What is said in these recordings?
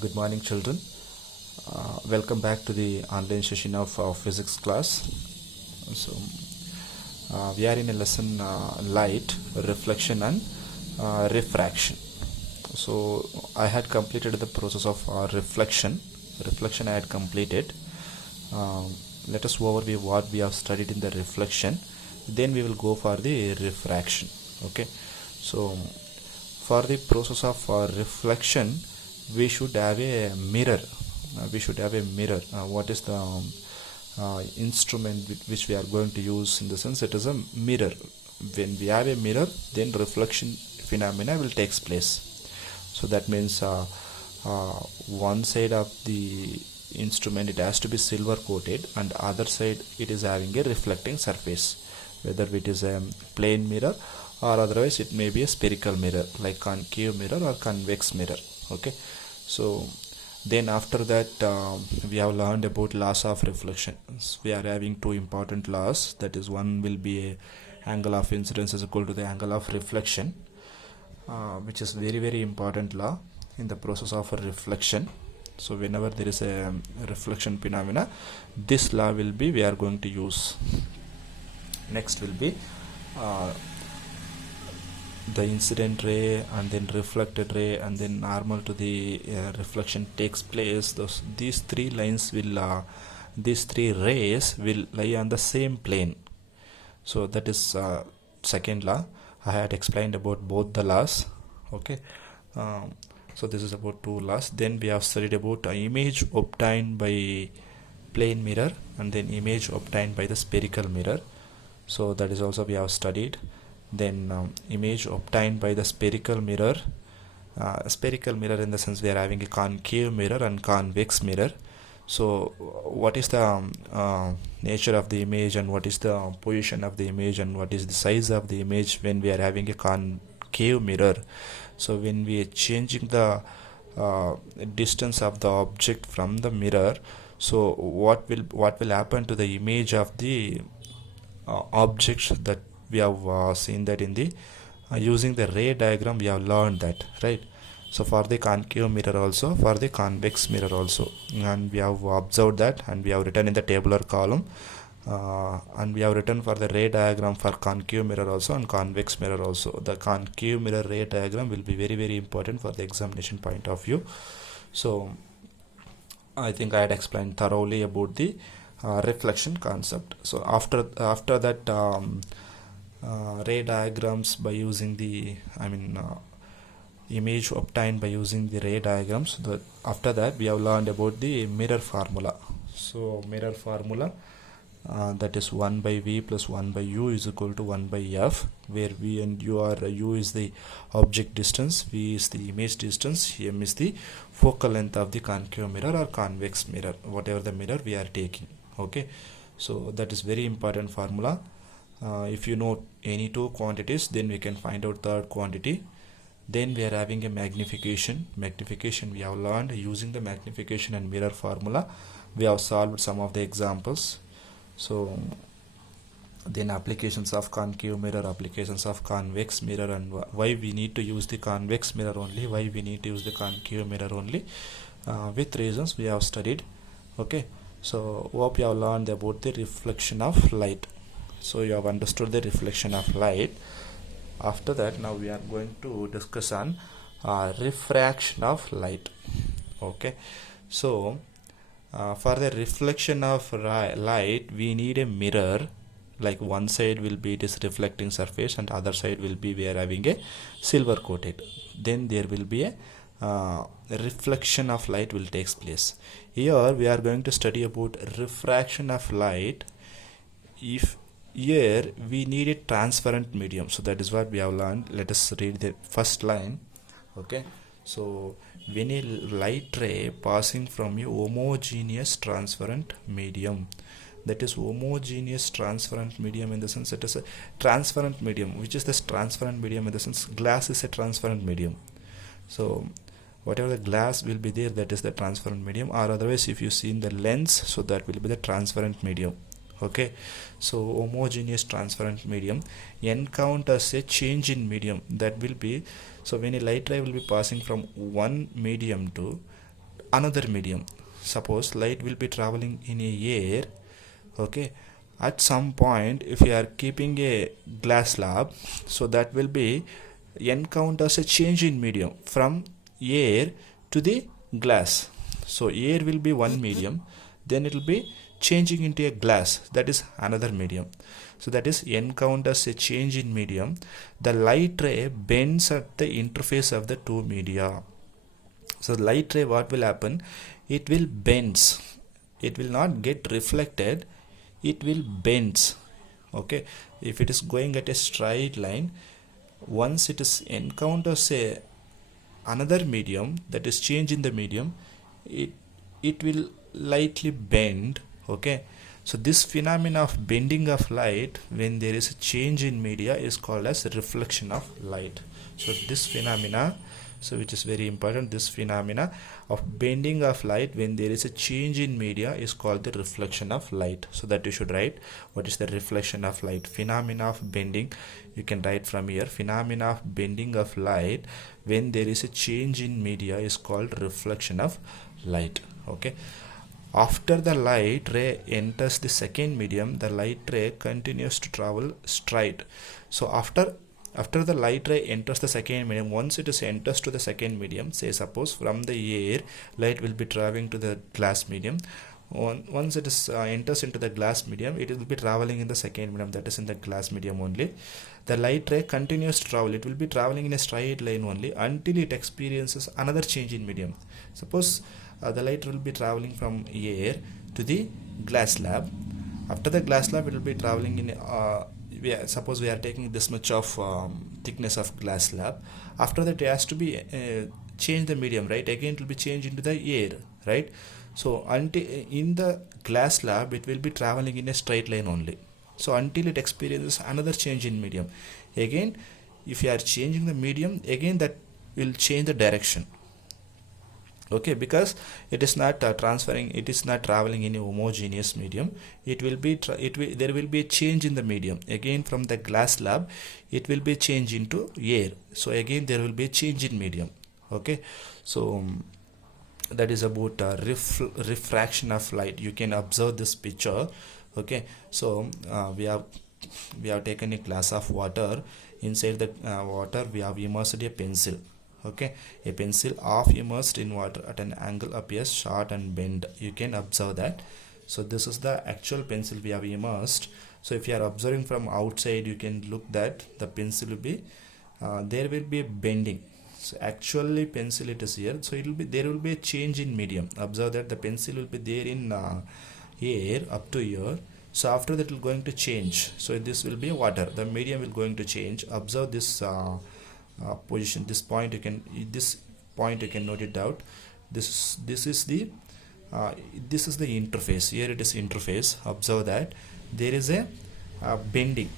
Good morning, children. Welcome back to the online session of physics class. We are in a lesson light, reflection, and refraction. So, I had completed the process of reflection. Reflection I had completed. Let us overview what we have studied in the reflection. Then we will go for the refraction. Okay. So, for the process of reflection, we should have a mirror. What is the instrument which we are going to use? In the sense, it is a mirror. When we have a mirror, then reflection phenomena will take place. So that means one side of the instrument, it has to be silver coated, and other side it is having a reflecting surface, whether it is a plane mirror or otherwise it may be a spherical mirror like concave mirror or convex mirror. Okay, so then after that we have learned about laws of reflection. We are having two important laws, that is, one will be a angle of incidence is equal to the angle of reflection, which is very important law in the process of a reflection. So whenever there is a reflection phenomena, this law will be we are going to use. Next will be the incident ray and then reflected ray and then normal to the reflection takes place. These three rays will lie on the same plane. So that is second law. I had explained about both the laws. Okay, so this is about two laws. Then we have studied about image obtained by plane mirror and then image obtained by the spherical mirror. So that is also we have studied. Then image obtained by the spherical mirror. Spherical mirror in the sense we are having a concave mirror and convex mirror. So what is the nature of the image, and what is the position of the image, and what is the size of the image when we are having a concave mirror? So when we are changing the distance of the object from the mirror, so what will happen to the image of the objects that we have seen that in the using the ray diagram we have learned that, right? So for the concave mirror also, for the convex mirror also, and we have observed that, and we have written in the tabular column, and we have written for the ray diagram for concave mirror also and convex mirror also. The concave mirror ray diagram will be very important for the examination point of view. So I think I had explained thoroughly about the reflection concept. So after that ray diagrams by using the image obtained by using the ray diagrams, after that we have learned about the mirror formula. So mirror formula, that is 1 by v plus 1 by u is equal to 1 by f, where v and u is the object distance, v is the image distance, m is the focal length of the concave mirror or convex mirror, whatever the mirror we are taking. Okay, so that is very important formula. If you know any two quantities, then we can find out third quantity. Then we are having a magnification we have learned. Using the magnification and mirror formula, we have solved some of the examples. So then applications of concave mirror, applications of convex mirror, and why we need to use the convex mirror only, why we need to use the concave mirror only, with reasons we have studied. Okay, so hope you have learned about the reflection of light. So you have understood the reflection of light. After that, now we are going to discuss on refraction of light. Okay, so for the reflection of light, we need a mirror. Like one side will be this reflecting surface and other side will be we are having a silver coated. Then there will be a reflection of light will takes place. Here we are going to study about refraction of light. If here we need a transparent medium, so that is what we have learned. Let us read the first line. Okay, so when a light ray passing from a homogeneous transparent medium, that is homogeneous transparent medium in the sense it is a transparent medium. Which is this transparent medium? In the sense glass is a transparent medium. So whatever the glass will be there, that is the transparent medium, or otherwise if you see in the lens, so that will be the transparent medium. Okay, so homogeneous transparent medium encounters a change in medium, that will be, so when a light ray will be passing from one medium to another medium. Suppose light will be traveling in a air. Okay, at some point if you are keeping a glass slab, so that will be encounters a change in medium from air to the glass. So air will be one medium, then it will be changing into a glass, that is another medium. So that is encounters a change in medium. The light ray bends at the interface of the two media. So light ray, what will happen, it will bends, it will not get reflected, it will bends. Okay, if it is going at a straight line, once it is encounters a another medium, that is change in the medium, it will lightly bend. Okay, so this phenomena of bending of light when there is a change in media is called as reflection of light. So this phenomena, so which is very important, this phenomena of bending of light when there is a change in media is called the reflection of light. So that you should write what is the reflection of light. Phenomena of bending, you can write from here, phenomena of bending of light when there is a change in media is called reflection of light. Okay, after the light ray enters the second medium, the light ray continues to travel straight. So after the light ray enters the second medium, once it is enters to the second medium, say suppose from the air light will be traveling to the glass medium. Once it is enters into the glass medium, it will be traveling in the second medium, that is in the glass medium only. The light ray continues to travel, it will be traveling in a straight line only until it experiences another change in medium. Suppose the light will be traveling from air to the glass slab. After the glass slab, it will be traveling in suppose we are taking this much of thickness of glass slab. After that, it has to be change the medium, right? Again, it will be changed into the air, right? So until in the glass slab, it will be traveling in a straight line only. So until it experiences another change in medium, again if you are changing the medium, again that will change the direction. Okay, because it is not transferring, it is not traveling in a homogeneous medium, it will be there will be a change in the medium. Again from the glass slab, it will be changed into air, so again there will be a change in medium. Okay, so that is about refraction of light. You can observe this picture. Okay, so we have taken a glass of water. Inside the water we have immersed a pencil. Okay, a pencil half immersed in water at an angle appears short and bent. You can observe that. So this is the actual pencil we have immersed. So if you are observing from outside, you can look that the pencil will be there will be a bending. So actually pencil it is here, so it will be, there will be a change in medium. Observe that the pencil will be there in air up to here. So after that it will going to change. So this will be water, the medium will going to change. Observe this position, this point you can note it out. This is the interface. Here it is interface. Observe that there is a bending,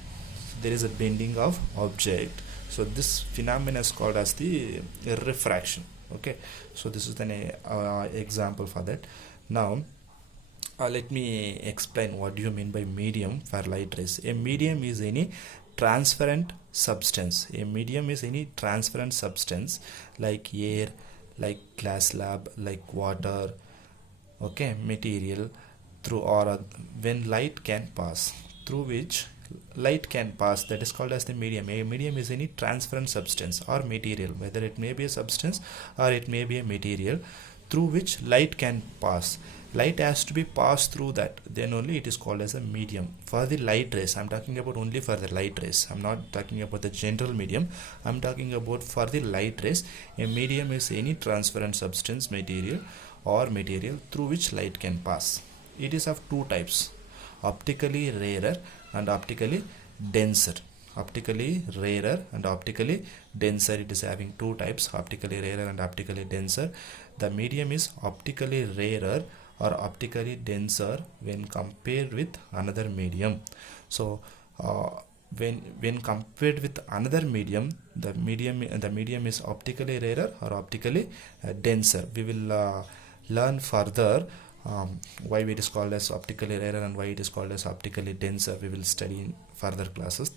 there is a bending of object. So this phenomenon is called as the refraction. Okay, so this is an example for that. Now let me explain what do you mean by medium for light rays. A medium is any transparent substance. A medium is any transparent substance like air, like glass slab, like water, okay, material through or when light can pass, through which light can pass, that is called as the medium. A medium is any transparent substance or material, whether it may be a substance or it may be a material, through which light can pass. Light has to be passed through that, then only it is called as a medium. For the light rays, I'm talking about only for the light rays, I'm not talking about the general medium, I'm talking about for the light rays. A medium is any transparent substance, material or material through which light can pass. It is of two types, optically rarer and optically denser. Optically rarer and optically denser, it is having two types, optically rarer and optically denser. The medium is optically rarer or optically denser when compared with another medium. So when compared with another medium, the medium is optically rarer or optically denser. We will learn further why it is called as optically rarer and why it is called as optically denser. We will study in further classes.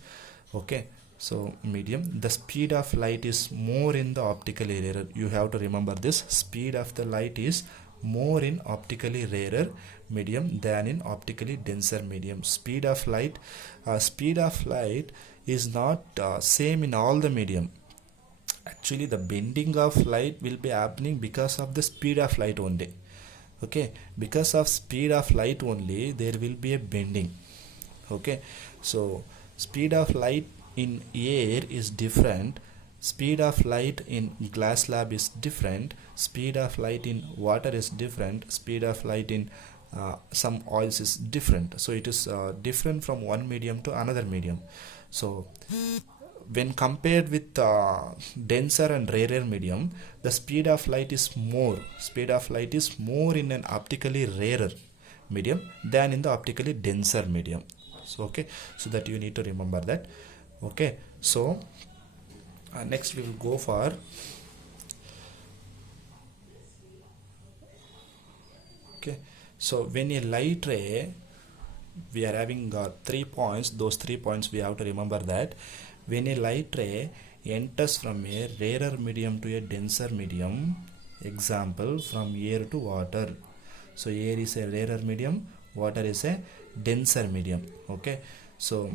Okay, so medium, the speed of light is more in the optically rarer. You have to remember this, speed of the light is more in optically rarer medium than in optically denser medium. Speed of light is not same in all the medium. Actually, the bending of light will be happening because of the speed of light only. Okay, because of speed of light only there will be a bending. Okay, so speed of light in air is different, speed of light in glass slab is different, speed of light in water is different, speed of light in some oils is different. So it is different from one medium to another medium. So when compared with denser and rarer medium, the speed of light is more in an optically rarer medium than in the optically denser medium. So okay, so that you need to remember that. Okay, so next we will go for okay, so when a light ray, we are having 3 points. Those 3 points we have to remember that when a light ray enters from a rarer medium to a denser medium, example from air to water. So air is a rarer medium, water is a denser medium. Okay, so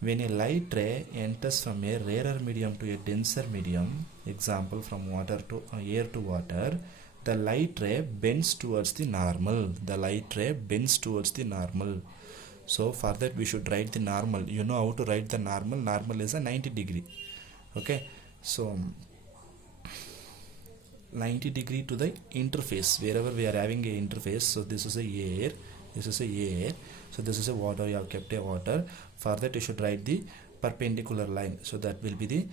when a light ray enters from a rarer medium to a denser medium, example from water to air to water, the light ray bends towards the normal. So for that we should write the normal. You know how to write the normal. Normal is a 90 degree. Okay, so 90 degree to the interface, wherever we are having a interface. So this is a air, so this is a water. You have kept a water. For that you should write the perpendicular line. So that will be the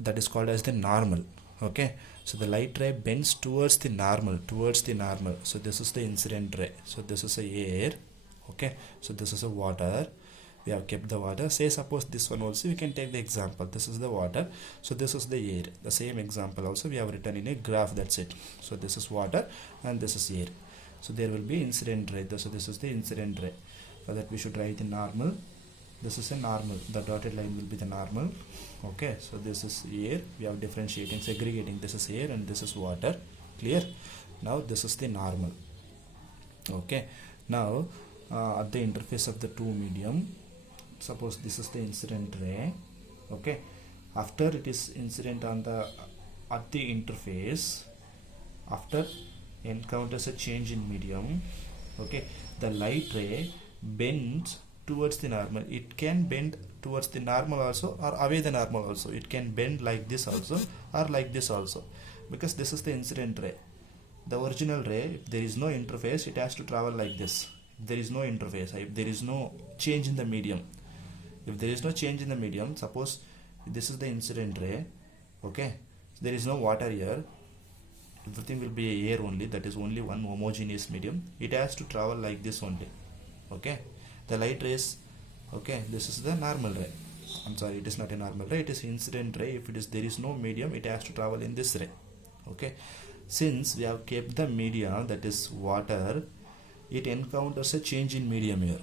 that is called as the normal. Okay, so the light ray bends towards the normal. So this is the incident ray. So this is a air. Okay, so this is a water. We have kept the water. Say suppose this one also, we can take the example. This is the water, so this is the air. The same example also we have written in a graph. That's it. So this is water and this is air. So there will be incident ray. So this is the incident ray. For that we should write the normal. This is a normal. The dotted line will be the normal. Okay, so this is air. We have differentiating, segregating. This is air and this is water. Clear? Now this is the normal. Okay, now at the interface of the two medium, suppose this is the incident ray. Okay, after it is incident on the at the interface, after encounters a change in medium, okay, the light ray bends towards the normal. It can bend towards the normal also or away the normal also. It can bend like this also or like this also, because this is the incident ray. The original ray, if there is no interface, it has to travel like this. There is no interface, if there is no change in the medium. If there is no change in the medium, suppose this is the incident ray. Okay, there is no water here, everything will be air only. That is only one homogeneous medium. It has to travel like this only. Okay, the light rays, okay, this is the normal ray. I'm sorry, it is not a normal ray, it is incident ray. If it is there is no medium, it has to travel in this ray. Okay, since we have kept the media, that is water, it encounters a change in medium here.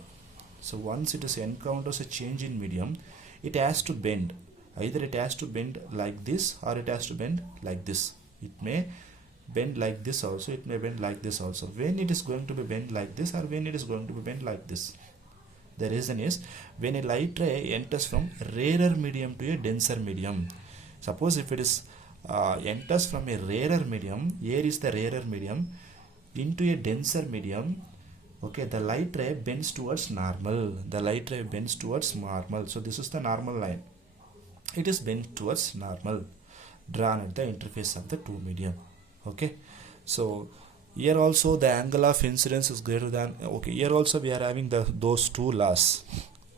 So once it is encounters a change in medium, it has to bend. Either it has to bend like this or it has to bend like this. It may bend like this also, it may bend like this also. When it is going to be bent like this or when it is going to be bent like this? The reason is when a light ray enters from rarer medium to a denser medium. Suppose if it is enters from a rarer medium, air is the rarer medium, into a denser medium, okay, the light ray bends towards normal. So this is the normal line. It is bent towards normal, drawn at the interface of the two medium. Okay, so here also the angle of incidence is greater than, okay, here also we are having those two laws.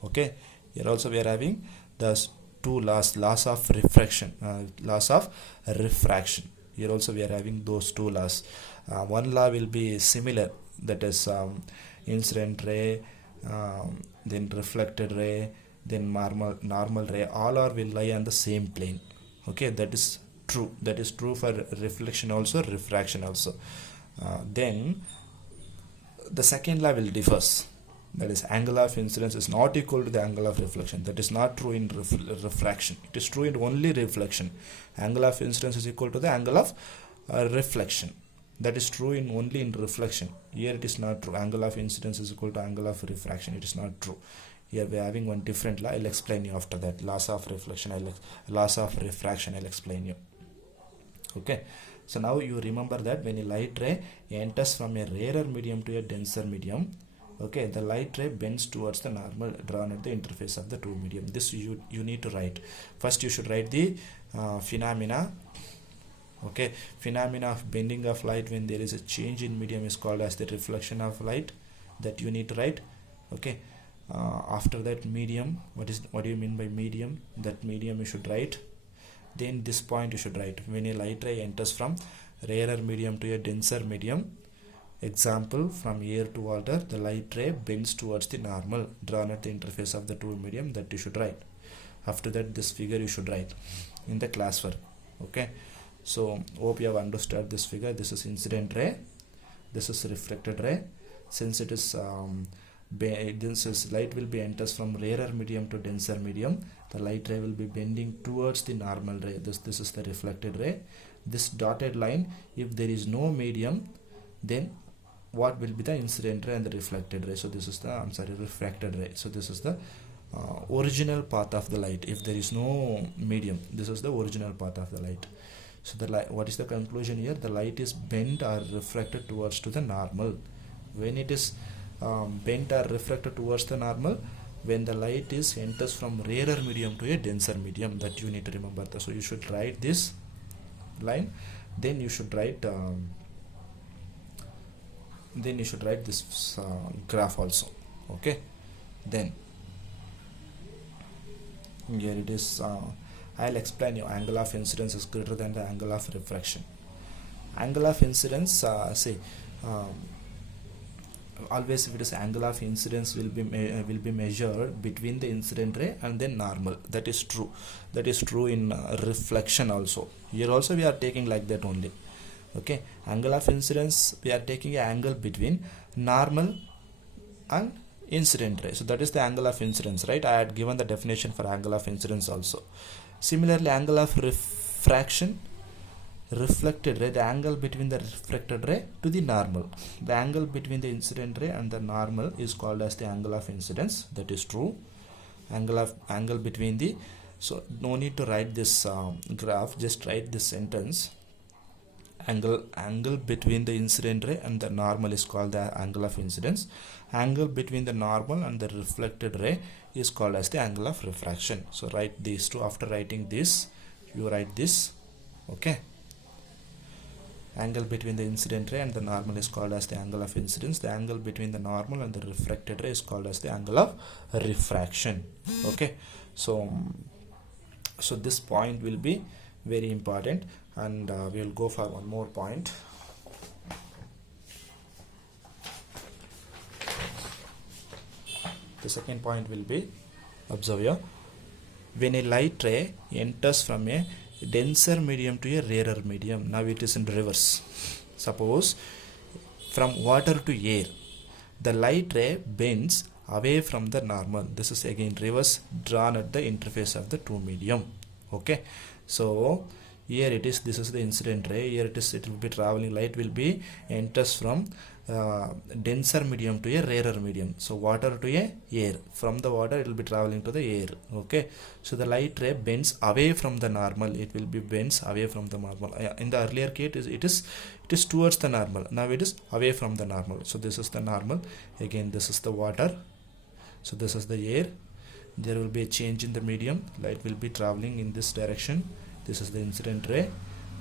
Okay, here also we are having the two laws of refraction, laws of refraction. Here also we are having those two laws. One law will be similar, that is incident ray, then reflected ray, then normal ray, all are will lie on the same plane. Okay, that is true. That is true for reflection also, refraction also. Then the second law will differs. That is, angle of incidence is not equal to the angle of reflection. That is not true in refraction. It is true in only reflection. Angle of incidence is equal to the angle of reflection. That is true in only in reflection. Here it is not true. Angle of incidence is equal to angle of refraction. It is not true. Here we are having one different law. I'll explain you after that. Laws of reflection, laws of refraction, I'll explain you. Okay. So now you remember that when a light ray enters from a rarer medium to a denser medium, okay, the light ray bends towards the normal drawn at the interface of the two medium. This you need to write. First you should write the phenomena. Okay, phenomena of bending of light when there is a change in medium is called as the reflection of light. That you need to write. Okay. After that, medium, what do you mean by medium? That medium you should write. Then this point you should write. When a light ray enters from rarer medium to a denser medium, example, from air to water, the light ray bends towards the normal drawn at the interface of the two medium. That you should write. After that, this figure you should write in the classwork. Okay, so hope you have understood this figure. This is incident ray, this is reflected ray. Since it is this light will be enters from rarer medium to denser medium, the light ray will be bending towards the normal ray. This is the reflected ray. This dotted line, if there is no medium, then what will be the incident ray and the reflected ray? So this is the refracted ray. So this is the original path of the light. If there is no medium, this is the original path of the light. So the light, what is the conclusion here? The light is bent or refracted towards to the normal. When it is bent or refracted towards the normal, when the light is enters from rarer medium to a denser medium. That you need to remember. So you should write this line, then you should write this graph also. Okay, then here it is. I'll explain you. Angle of incidence is greater than the angle of refraction. Angle of incidence, always if it is angle of incidence will be measured between the incident ray and then normal. That is true. That is true in reflection also. Here also we are taking like that only. Okay, angle of incidence, we are taking an angle between normal and incident ray. So that is the angle of incidence, right? I had given the definition for angle of incidence also. Similarly, angle of refraction, reflected ray, the angle between the reflected ray to the normal. The angle between the incident ray and the normal is called as the angle of incidence. That is true. Angle between the, so no need to write this graph, just write this sentence. Angle between the incident ray and the normal is called the angle of incidence. Angle between the normal and the reflected ray is called as the angle of refraction. So write these two. After writing this, you write this. Okay, angle between the incident ray and the normal is called as the angle of incidence. The angle between the normal and the reflected ray is called as the angle of refraction. Okay, so this point will be very important, and we will go for one more point. The second point will be, observe here, when a light ray enters from a denser medium to a rarer medium. Now it is in reverse. Suppose from water to air, the light ray bends away from the normal. This is again reverse, drawn at the interface of the two medium. Okay, so here it is, this is the incident ray. Here it is, it will be traveling, light will be enters from denser medium to a rarer medium. So water to a air, from the water it will be traveling to the air. Okay, so the light ray bends away from the normal. It will be bends away from the normal. In the earlier case it is towards the normal. Now it is away from the normal. So this is the normal. Again this is the water. So this is the air. There will be a change in the medium. Light will be traveling in this direction. This is the incident ray.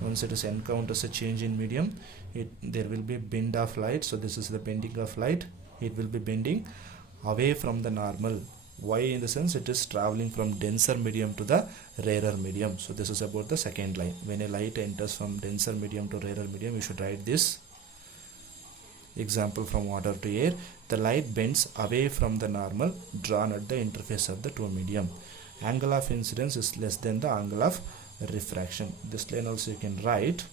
Once it is encounters a change in medium, there will be bend of light. So this is the bending of light. It will be bending away from the normal. Why? In the sense it is traveling from denser medium to the rarer medium. So this is about the second line. When a light enters from denser medium to rarer medium, you should write this. Example, from water to air, the light bends away from the normal drawn at the interface of the two medium. Angle of incidence is less than the angle of refraction. This line also you can write.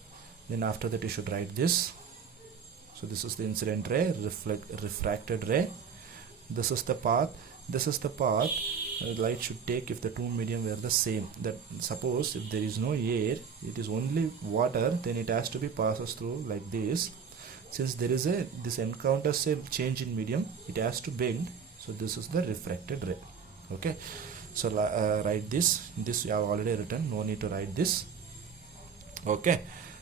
Then after that you should write this. So this is the incident ray, refracted ray. This is the path. This is the path light should take if the two medium were the same. That suppose if there is no air, it is only water, then it has to be passes through like this. since there is a this encounters a change in medium, it has to bend. So this is the refracted ray. Okay, so write this you have already written, no need to write this. Okay,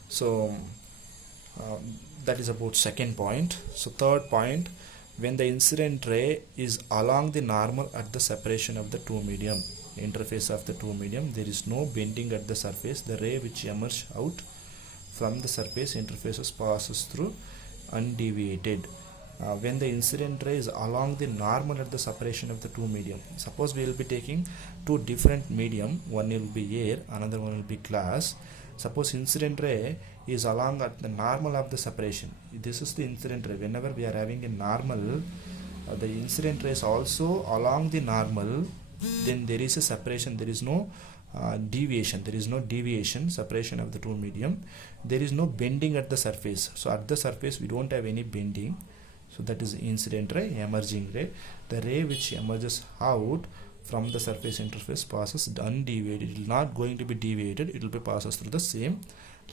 so that is about second point. So third point, when the incident ray is along the normal at the separation of the two medium, interface of the two medium, there is no bending at the surface, the ray which emerges out from the surface interfaces passes through undeviated. When the incident ray is along the normal at the separation of the two medium, suppose we will be taking two different medium, one will be air, another one will be glass. Suppose incident ray is along at the normal of the separation, this is the incident ray. Whenever we are having a normal, the incident ray is also along the normal, then there is a separation, there is no deviation, separation of the two medium, there is no bending at the surface. So at the surface we don't have any bending, so that is incident ray. Emerging ray, the ray which emerges out from the surface interface passes undeviated, it will not going to be deviated, it will be passes through the same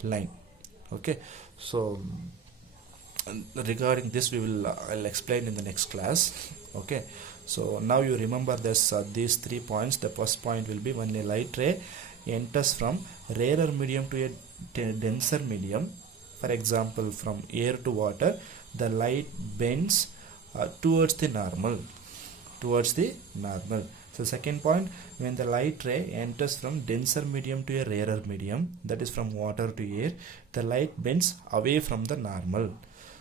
line. Okay, so regarding this we will I'll explain in the next class. Okay, so now you remember this these 3 points. The first point will be when a light ray enters from rarer medium to a denser medium, for example from air to water, the light bends towards the normal. So second point, when the light ray enters from denser medium to a rarer medium, that is from water to air, the light bends away from the normal.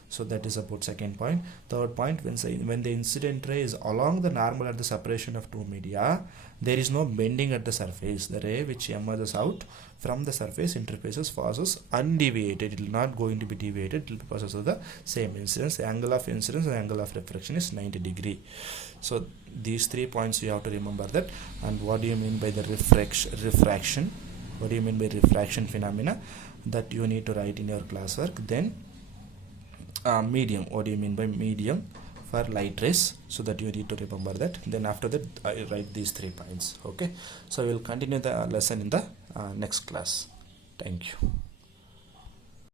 So that is about second point. Third point, when the incident ray is along the normal at the separation of two media, there is no bending at the surface, the ray which emerges out from the surface interfaces passes undeviated, it will not going to be deviated, it will be passes to the same incidence. The angle of incidence and angle of refraction is 90 degree. So these 3 points you have to remember that. And what do you mean by the refraction, what do you mean by refraction phenomena, that you need to write in your classwork. Then medium, what do you mean by medium for light rays, so that you need to remember that. Then after that I write these 3 points. Okay, so we will continue the lesson in the next class. Thank you.